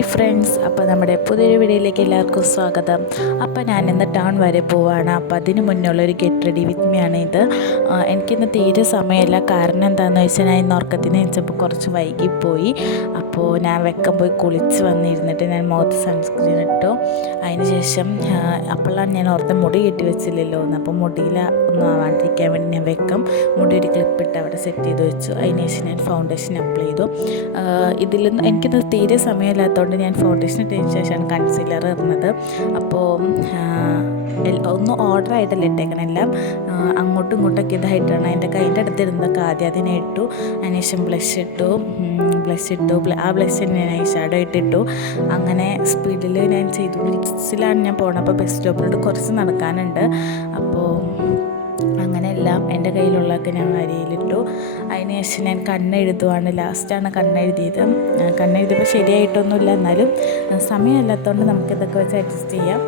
Hi friends അപ്പോൾ നമ്മുടെ പുതിയൊരു വീഡിയോയിലേക്ക് എല്ലാവർക്കും സ്വാഗതം. അപ്പോൾ ഞാൻ ഇന്ന് ടൗൺ വരെ പോവാണ്. അപ്പോൾ അതിന് മുന്നുള്ള ഒരു ഗെറ്റ് റെഡി വിത്ത് മീ ആണ് ഇത്. എനിക്കിന്ന് തീരെ സമയമില്ല. കാരണം എന്താണെന്ന് വെച്ചാൽ ഞാൻ ഇന്ന് ഉറക്കത്തിന് വെച്ചപ്പോൾ കുറച്ച് വൈകിപ്പോയി. അപ്പോൾ ഞാൻ വെക്കം പോയി കുളിച്ച് വന്നിരുന്നിട്ട് ഞാൻ മുഖത്ത് സൺസ്ക്രീൻ ഇട്ടു. അതിന് ശേഷം അപ്പോഴാണ് ഞാൻ ഓർത്ത് മുടി കെട്ടി വെച്ചില്ലല്ലോ എന്ന്. അപ്പോൾ മുടിയിൽ ഒന്നും ആവാണ്ടിരിക്കാൻ വേണ്ടി ഞാൻ വെക്കം. മുടി ഒരു ക്ലിപ്പിട്ട് അവിടെ സെറ്റ് ചെയ്ത് വെച്ചു. അതിന് ശേഷം ഞാൻ ഫൗണ്ടേഷൻ അപ്ലൈ ചെയ്തു. ഇതിൽ എനിക്കിത് തീരെ സമയമില്ലാത്തതുകൊണ്ട് ഞാൻ ഫൗണ്ടേഷൻ ഇട്ടതിന് ശേഷമാണ് കൺസീലർ ഇടുന്നത്. അപ്പോൾ ഒന്നും ഓർഡർ ആയിട്ടല്ല ഇട്ടേക്കണം എല്ലാം. അങ്ങോട്ടും ഇങ്ങോട്ടൊക്കെ ഇതായിട്ടാണ് എന്റെ കയ്യിന്റെ അടുത്തിരുന്നതൊക്കെ ആദ്യം അതിനെ ഇട്ടു. അതിനുശേഷം ബ്ലഷ് ഇട്ടു. ബ്ലഷ് ഇട്ടു. ആ ബ്ലഷ് ഞാൻ ഐ ഷാഡോ ഇട്ടിട്ടു അങ്ങനെ സ്പീഡിൽ ഞാൻ ചെയ്തു. ബസ്സിലാണ് ഞാൻ പോകണം അപ്പോൾ ബസ് സ്റ്റോപ്പിലോട്ട് കുറച്ച് നടക്കാനുണ്ട്. അപ്പോൾ എന്റെ കയ്യിലുള്ളതൊക്കെ ഞാൻ വരിയിലിട്ടു അതിന് ശേഷം ഞാൻ കണ്ണെഴുതുവാണ് ലാസ്റ്റാണ് കണ്ണെഴുതിയത് കണ്ണെഴുതിയപ്പോൾ ശരിയായിട്ടൊന്നുമില്ല. എന്നാലും സമയമല്ലാത്തതുകൊണ്ട് സമയമില്ലാത്തതുകൊണ്ട് നമുക്കിതൊക്കെ വെച്ച് അഡ്ജസ്റ്റ് ചെയ്യാം.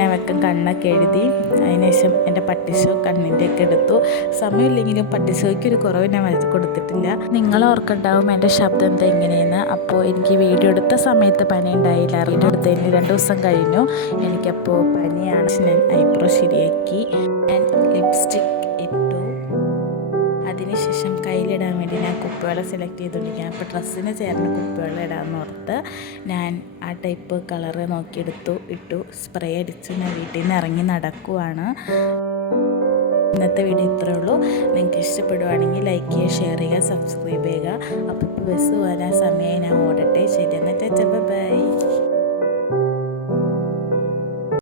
ഞാൻ വെക്കം കണ്ണൊക്കെ എഴുതി. അതിന് ശേഷം എന്റെ കണ്ണിന്റെ കണ്ണിന്റെയൊക്കെ എടുത്തു. സമയമില്ലെങ്കിലും പട്ടിശോയ്ക്ക് ഒരു കുറവ് ഞാൻ വരുത്തി കൊടുത്തിട്ടില്ല. നിങ്ങൾ ഓർക്കുണ്ടാവും എന്റെ ശബ്ദം എന്താ ഇങ്ങനെയെന്ന്. അപ്പോൾ എനിക്ക് വീഡിയോ എടുത്ത സമയത്ത് പനി ഉണ്ടായില്ല. വീഡിയോ എടുത്തതിന് രണ്ട് ദിവസം കഴിഞ്ഞു. എനിക്കപ്പോൾ പനിയാണ്. ഞാൻ ഐബ്രോ ശരിയാക്കി. ആൻഡ് ലിപ്സ്റ്റിക് കയ്യിലിടാൻ വേണ്ടി ഞാൻ കുപ്പികൾ സെലക്ട് ചെയ്തുകൊണ്ടിരിക്കുകയാണ് അപ്പോൾ ഡ്രസ്സിന് ചേർന്ന കുപ്പികൾ ഇടാമെന്ന് ഓർത്ത് ഞാൻ ആ ടൈപ്പ് കളറ് നോക്കിയെടുത്തു ഇട്ടു സ്പ്രേ അടിച്ചു. ഞാൻ വീട്ടിൽ നിന്ന് ഇറങ്ങി നടക്കുവാണ്. ഇന്നത്തെ വീഡിയോ ഇത്രയേ ഉള്ളൂ. നിങ്ങൾക്ക് ഇഷ്ടപ്പെടുവാണെങ്കിൽ ലൈക്ക് ചെയ്യുക ഷെയർ ചെയ്യുക സബ്സ്ക്രൈബ് ചെയ്യുക. അപ്പോൾ ബസ് വരാൻ സമയമായി ഞാൻ ഓടട്ടെ. ശരി എന്നിട്ട് ബൈ